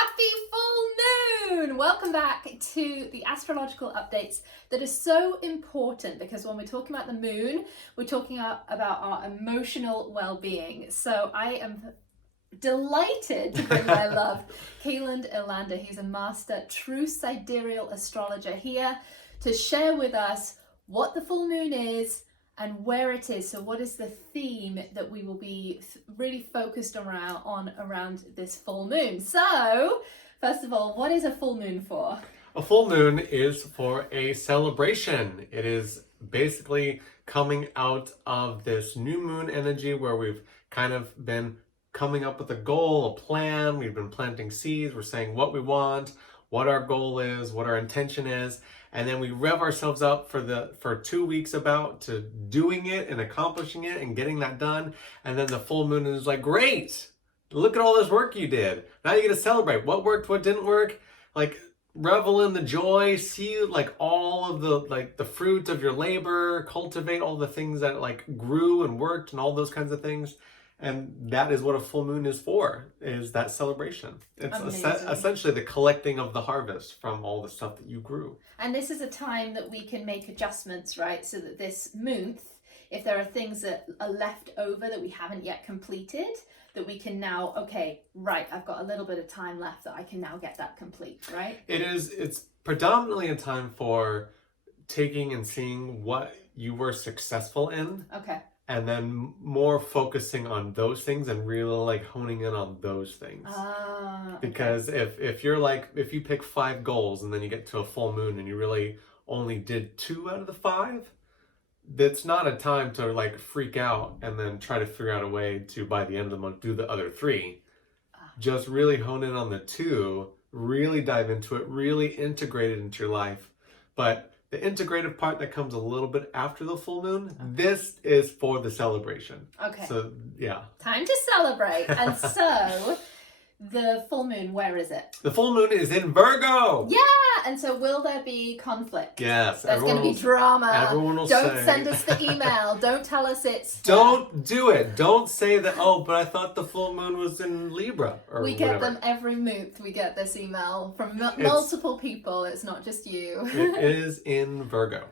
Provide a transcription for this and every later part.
Happy full moon! Welcome back to the astrological updates that are so important because when we're talking about the moon, we're talking about our emotional well-being. So I am delighted to bring my love, Kayland Ilander. He's a master true sidereal astrologer here to share with us what the full moon is and where it is. So what is the theme that we will be really focused around this full moon? So first of all, what is a full moon for? A full moon is for a celebration. It is basically coming out of this new moon energy where we've kind of been coming up with a goal, a plan. We've been planting seeds. We're saying what we want, what our goal is, what our intention is. And then we rev ourselves up for 2 weeks about to doing it and accomplishing it and getting that done. And then the full moon is like, great, look at all this work you did. Now you get to celebrate what worked, what didn't work. Like, revel in the joy, see like all of the fruit of your labor, cultivate all the things that like grew and worked and all those kinds of things. And that is what a full moon is for, is that celebration. It's essentially the collecting of the harvest from all the stuff that you grew. And this is a time that we can make adjustments, right? So that this month, if there are things that are left over that we haven't yet completed, that we can now, okay, right, I've got a little bit of time left that I can now get that complete, right? It's predominantly a time for taking and seeing what you were successful in. Okay. And then more focusing on those things and really like honing in on those things. Okay. Because if you pick 5 goals and then you get to a full moon and you really only did 2 out of the 5, that's not a time to like freak out and then try to figure out a way to, by the end of the month, do the other 3. Just really hone in on the 2, really dive into it, really integrate it into your life. But the integrative part that comes a little bit after the full moon, this is for the celebration. Okay. So, yeah. Time to celebrate. And so, the full moon, where is it? The full moon is in Virgo! Yeah! And so will there be conflict? Yes. There's going to be drama. Everyone will Don't say, send us the email. Don't tell us it's... Don't do it. Don't say that, oh, but I thought the full moon was in Libra or We get whatever. them every month. We get this email from multiple people. It's not just you. It is in Virgo.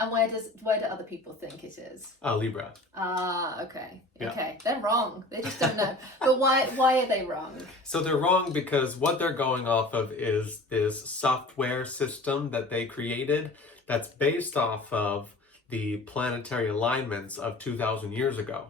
And where do other people think it is? Libra. Okay. Yeah. Okay. They're wrong. They just don't know. But why are they wrong? So they're wrong because what they're going off of is this software system that they created that's based off of the planetary alignments of 2,000 years ago.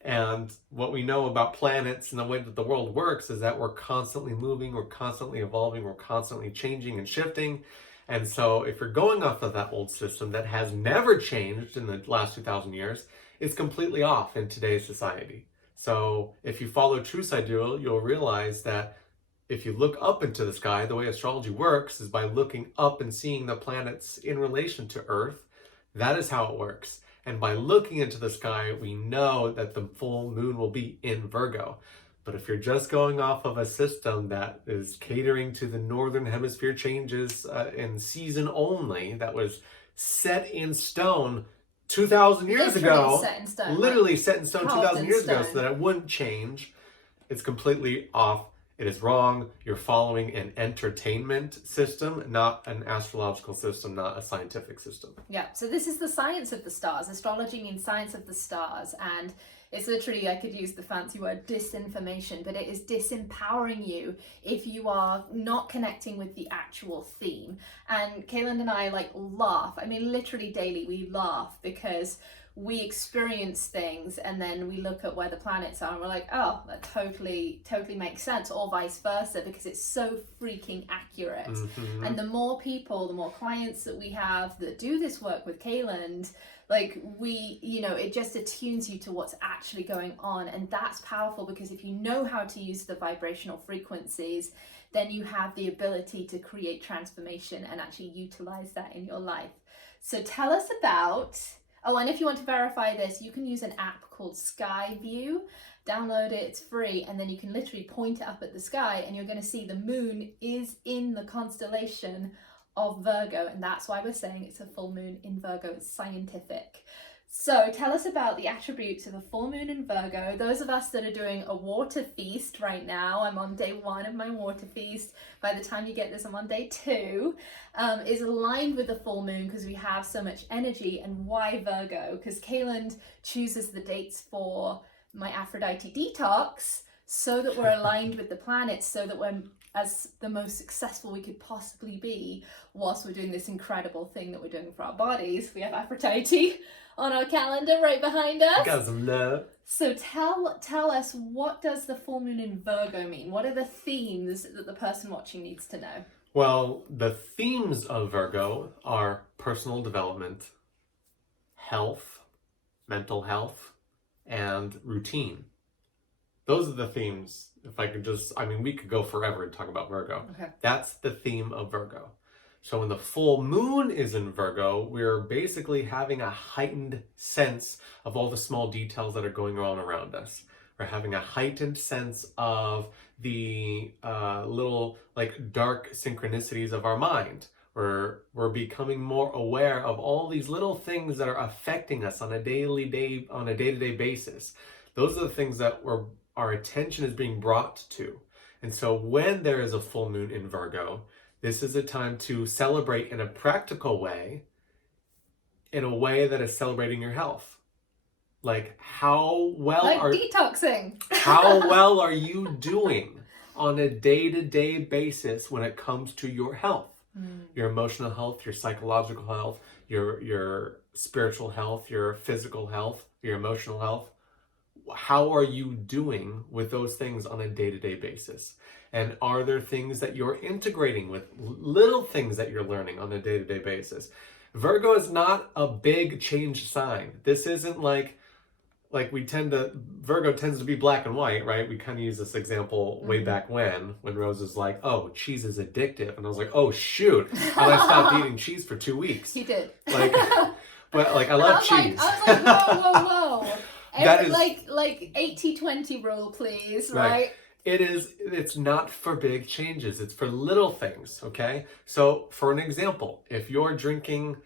And what we know about planets and the way that the world works is that we're constantly moving, we're constantly evolving, we're constantly changing and shifting. And so if you're going off of that old system that has never changed in the last 2,000 years, it's completely off in today's society. So if you follow true sidereal, you'll realize that if you look up into the sky, the way astrology works is by looking up and seeing the planets in relation to Earth. That is how it works. And by looking into the sky, we know that the full moon will be in Virgo. But if you're just going off of a system that is catering to the northern hemisphere changes in season only, that was set in stone 2,000 years ago, set in stone, literally set in stone 2,000 years ago, stone. so that it wouldn't change, it's completely off. It is wrong. You're following an entertainment system, not an astrological system, not a scientific system. Yeah, so this is the science of the stars. Astrology means science of the stars, and it's literally, I could use the fancy word disinformation, but it is disempowering you if you are not connecting with the actual theme. And Kayland and I laugh. I mean, literally daily we laugh because we experience things and then we look at where the planets are and we're like, oh, that totally makes sense, or vice versa, because it's so freaking accurate. Mm-hmm. And the more people, the more clients that we have that do this work with Kayland, it just attunes you to what's actually going on. And that's powerful because if you know how to use the vibrational frequencies, then you have the ability to create transformation and actually utilize that in your life. So tell us about... Oh, and if you want to verify this, you can use an app called Skyview. Download it, it's free, and then you can literally point it up at the sky and you're going to see the moon is in the constellation of Virgo, and that's why we're saying it's a full moon in Virgo. It's scientific. So tell us about the attributes of a full moon in Virgo. Those of us that are doing a water feast right now, I'm on day 1 of my water feast. By the time you get this, I'm on day 2, is aligned with the full moon because we have so much energy. And why Virgo? Because Kayland chooses the dates for my Aphrodite detox so that we're aligned with the planets, so that we're as the most successful we could possibly be whilst we're doing this incredible thing that we're doing for our bodies. We have Aphrodite on our calendar right behind us. Got some love. So tell us, what does the full moon in Virgo mean? What are the themes that the person watching needs to know? Well, the themes of Virgo are personal development, health, mental health, and routine. Those are the themes. If I could just, I mean, we could go forever and talk about Virgo. Okay. That's the theme of Virgo. So when the full moon is in Virgo, we're basically having a heightened sense of all the small details that are going on around us. We're having a heightened sense of the little like dark synchronicities of our mind. We're becoming more aware of all these little things that are affecting us on a day-to-day basis. Those are the things that our attention is being brought to. And so when there is a full moon in Virgo, this is a time to celebrate in a practical way, in a way that is celebrating your health. Like how well detoxing. How well are you doing on a day-to-day basis when it comes to your health? Your emotional health, your psychological health, your spiritual health, your physical health, your emotional health. How are you doing with those things on a day-to-day basis? And are there things that you're integrating with, little things that you're learning on a day-to-day basis? Virgo is not a big change sign. This isn't like Virgo tends to be black and white, right? We kind of use this example way back when Rose was like, oh, cheese is addictive. And I was like, oh, shoot. And I stopped eating cheese for 2 weeks. He did. But I love cheese. I was like, whoa. That is, like 80-20 rule, please, right? It's not for big changes. It's for little things, okay? So for an example, if you're drinking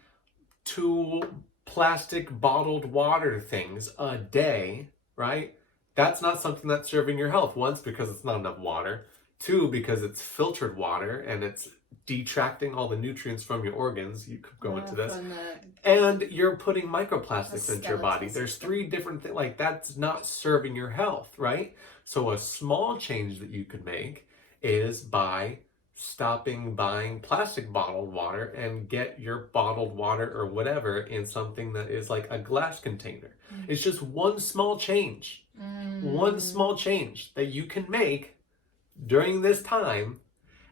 2 plastic bottled water things a day, right? That's not something that's serving your health. Once, because it's not enough water. 2, because it's filtered water and it's detracting all the nutrients from your organs. You could go into this. And you're putting microplastics into your body. There's 3 different things. Like, that's not serving your health, right? So a small change that you could make is by stopping buying plastic bottled water and get your bottled water or whatever in something that is like a glass container. It's just one small change. One small change that you can make during this time,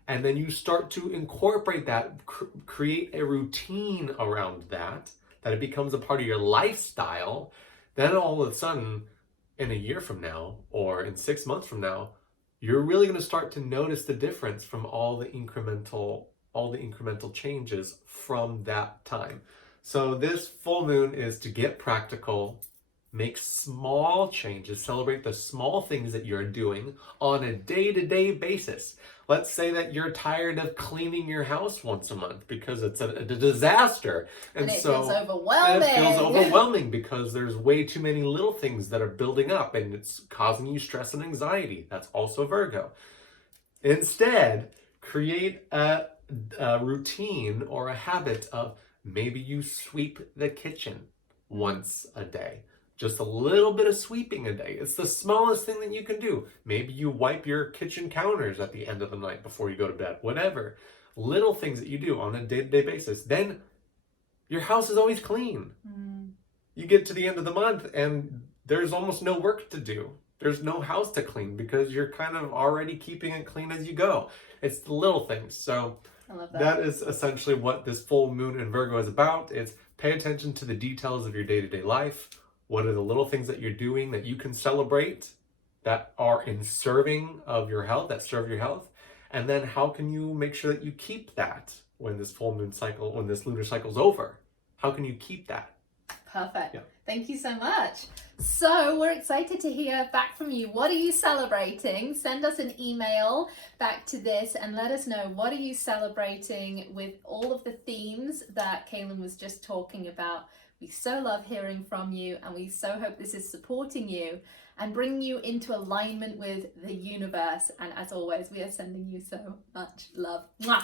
and then you start to incorporate that, create a routine around that it becomes a part of your lifestyle. Then all of a sudden, in a year from now or in 6 months from now, you're really going to start to notice the difference from all the incremental changes from that time. So this full moon is to get practical, make small changes, celebrate the small things that you're doing on a day-to-day basis. Let's say that you're tired of cleaning your house once a month because it's a disaster. And it feels overwhelming. It feels overwhelming because there's way too many little things that are building up and it's causing you stress and anxiety. That's also Virgo. Instead, create a routine or a habit of maybe you sweep the kitchen once a day. Just a little bit of sweeping a day. It's the smallest thing that you can do. Maybe you wipe your kitchen counters at the end of the night before you go to bed. Whatever. Little things that you do on a day-to-day basis. Then your house is always clean. You get to the end of the month and there's almost no work to do. There's no house to clean because you're kind of already keeping it clean as you go. It's the little things. So I love that. That is essentially what this full moon in Virgo is about. It's pay attention to the details of your day-to-day life. What are the little things that you're doing that you can celebrate that are in serving of your health, that serve your health? And then how can you make sure that you keep that when this full moon cycle, when this lunar cycle is over? How can you keep that? Perfect. Yeah. Thank you so much. So we're excited to hear back from you. What are you celebrating? Send us an email back to this and let us know, what are you celebrating with all of the themes that Kaylin was just talking about We so love hearing from you, and we so hope this is supporting you and bringing you into alignment with the universe. And as always, we are sending you so much love. Mwah!